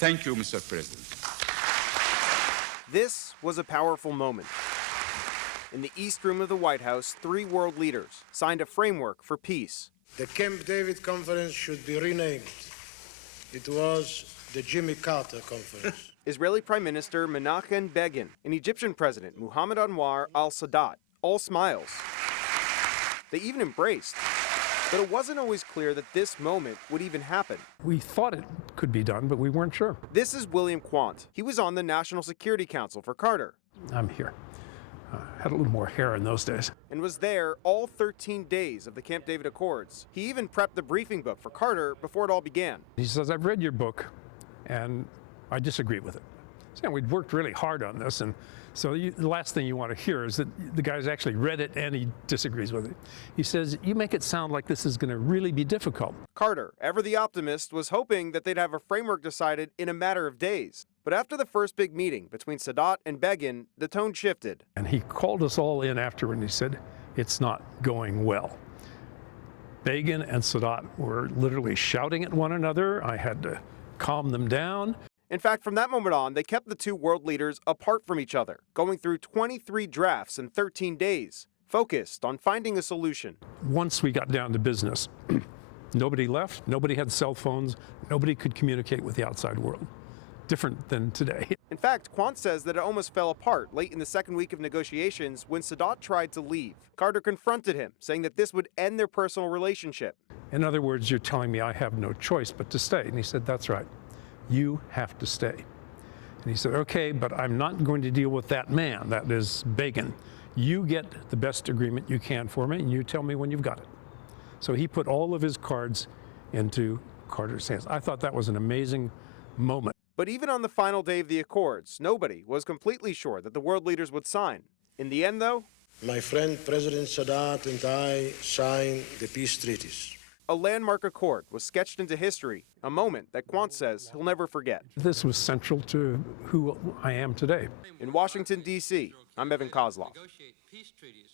Thank you, Mr. President. This was a powerful moment. In the East Room of the White House, 3 world leaders signed a framework for peace. The Camp David Conference should be renamed. It was the Jimmy Carter Conference. Israeli Prime Minister Menachem Begin and Egyptian President Mohammed Anwar al-Sadat, all smiles. They even embraced. But it wasn't always clear that this moment would even happen. We thought it could be done, but we weren't sure. This is William Quandt. He was on the National Security Council for Carter. I'm here. Had a little more hair in those days. And was there all 13 days of the Camp David Accords. He even prepped the briefing book for Carter before it all began. He says, I've read your book, and I disagree with it. So we'd worked really hard on this, and so the last thing you want to hear is that the guy's actually read it and he disagrees with it. He says, you make it sound like this is going to really be difficult. Carter, ever the optimist, was hoping that they'd have a framework decided in a matter of days. But after the first big meeting between Sadat and Begin, the tone shifted. And he called us all in after and he said, it's not going well. Begin and Sadat were literally shouting at one another. I had to calm them down. In fact, from that moment on, they kept the 2 world leaders apart from each other, going through 23 drafts in 13 days, focused on finding a solution. Once we got down to business, nobody left, nobody had cell phones, nobody could communicate with the outside world. Different than today. In fact, Quandt says that it almost fell apart late in the second week of negotiations when Sadat tried to leave. Carter confronted him, saying that this would end their personal relationship. In other words, you're telling me I have no choice but to stay. And he said, that's right. You have to stay. And he said, okay, but I'm not going to deal with that man, that is Begin. You get the best agreement you can for me, and you tell me when you've got it. So he put all of his cards into Carter's hands. I thought that was an amazing moment. But even on the final day of the Accords, nobody was completely sure that the world leaders would sign. In the end, though, My friend President Sadat and I signed the peace treaties. a landmark accord was sketched into history, a moment that Quandt says he'll never forget. This was central to who I am today. In Washington, D.C., I'm Evan Kozlov. Negotiate peace treaties